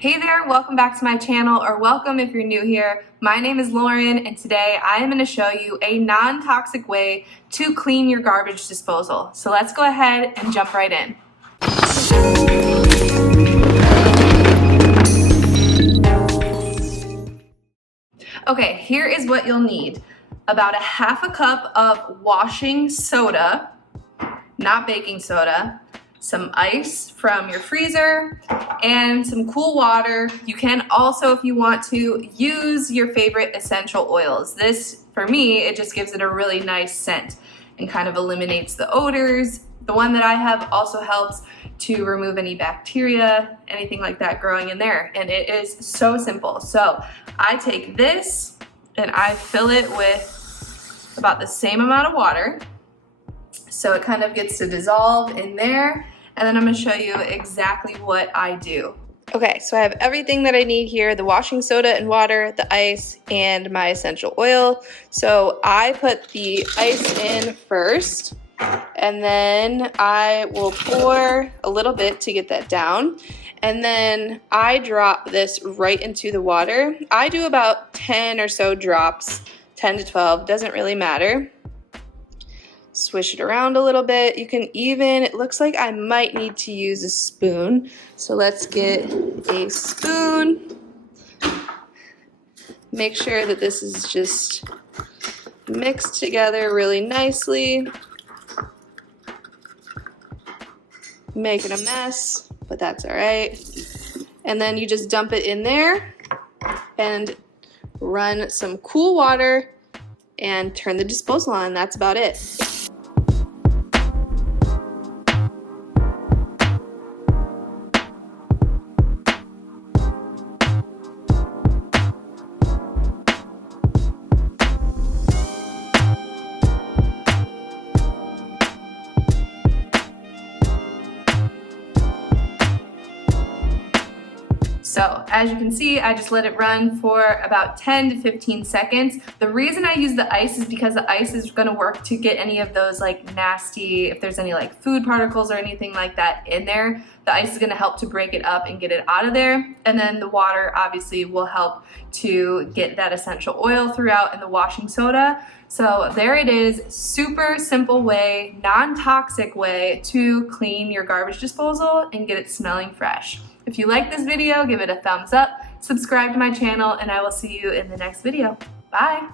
Hey there, welcome back to my channel, or welcome if you're new here. My name is Lauren, and today I am going to show you a non-toxic way to clean your garbage disposal. So let's go ahead and jump right in. Okay, here is what you'll need. About a half a cup of washing soda, not baking soda, some ice from your freezer, and some cool water. You can also, if you want to, use your favorite essential oils. This, for me, it just gives it a really nice scent and kind of eliminates the odors. The one that I have also helps to remove any bacteria, anything like that growing in there. And it is so simple. So I take this and I fill it with about the same amount of water. So it kind of gets to dissolve in there, and then I'm going to show you exactly what I do. Okay, so I have everything that I need here, the washing soda and water, the ice, and my essential oil. So I put the ice in first, and then I will pour a little bit to get that down. And then I drop this right into the water. I do about 10 or so drops, 10 to 12, doesn't really matter. Swish it around a little bit. You can even, it looks like I might need to use a spoon. So let's get a spoon. Make sure that this is just mixed together really nicely. Making a mess, but that's all right. And then you just dump it in there and run some cool water and turn the disposal on. That's about it. So as you can see, I just let it run for about 10 to 15 seconds. The reason I use the ice is because the ice is gonna work to get any of those like nasty, if there's any like food particles or anything like that in there, the ice is gonna help to break it up and get it out of there. And then the water obviously will help to get that essential oil throughout and the washing soda. So there it is, super simple way, non-toxic way to clean your garbage disposal and get it smelling fresh. If you like this video, give it a thumbs up, subscribe to my channel, and I will see you in the next video. Bye.